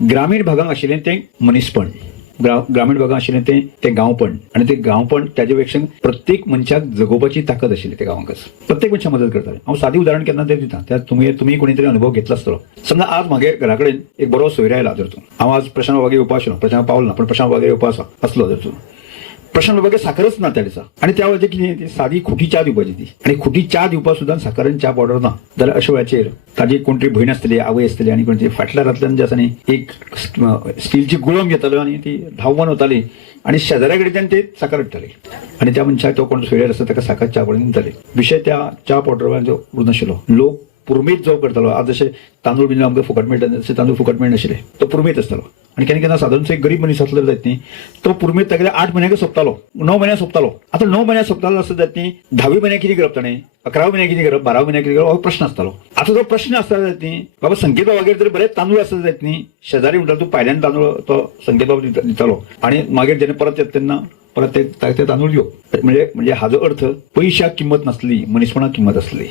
ग्रामीण भागांत आशिल्लें तें मनीसपण, ग्रामीण भागांत आशिल्लें तें गांवपण, आनी तें गांवपण त्याचे पेक्षा प्रत्येक मनशाक जगोवपाची ताकद आशिल्ली त्या गांवांकच. प्रत्येक मनशाक मदत करताले. हांव सादी उदाहरण केन्ना तें दिता, त्या तुम्ही कोणी तरी अनुभव घेतला आसतलो. समजा आज म्हागे घरा कडेन एक बरो सोयरो आयला जर तूं, हांव आज प्रशांत बाबागेर येवपा आशिल्लो, प्रशांत पावलो ना, पण प्रशांत बाबागेर येवपा आसलो जर तूं, प्रशांत बाबागेर साखरच ना त्या दिसा, आनी त्या वेळाचेर कितें ती सादी खुटी च्या दिवपाची ती, आनी खुटी च्या दिवपाक सुद्दां साखर आनी च्या पावडर ना. जाल्यार अशा वेळाचेर ताजी कोण तरी भयण आसतली, आवय आसतली, आनी कोण तरी फाटल्या रांतल्यान जे आसा न्ही एक स्टीलची गुळम घेतालो आनी ती धांवन वताली आनी शेजाऱ्या कडेच्यान ती साखर हाडटाली, आनी त्या मनशाक तो कोण सोयऱ्यार आसता ताका साखर च्या पावडर दिताली. विशय त्या च्या पावडराचो उरूं नाशिल्लो. लोक पुरमेत जो करतालो, आज जशे तांदूळ बिंदूळ आमकां फुकट मेळटा तशे तांदूळ फुकट मेळनाशिल्ले, तो पुरमेत आसतालो. आनी केन्ना केन्ना सादारणसो एक गरीब मनीस आसलो जायत न्ही, तो पुरमेत तागेले 8 म्हयन्याक सोंपतालो, 9 म्हयन्याक सोंपतालो. आतां 9 म्हयन्याक सोंपतालो आसत जायत न्ही, 10व्या म्हयन्याक कितें करप ताणें, 11व्या म्हयन्याक कितें करप, 12व्या म्हयन्याक कितें करप, हो प्रश्न आसतालो. आतां तो प्रश्न आसता जायत न्ही, बाबा संकेत बाबागेर जर बरेच तांदूळ आसत जायत न्ही, शेजारी म्हणटा तूं भायल्यान तांदूळ तो संकेत बाबा दितालो, आनी मागीर जेन्ना परत येता तेन्ना परत ते तांदूळ घेवप. म्हणजे हाजो अर्थ पयशाक किंमत नासली, मनीसपणाक किंमत आसली.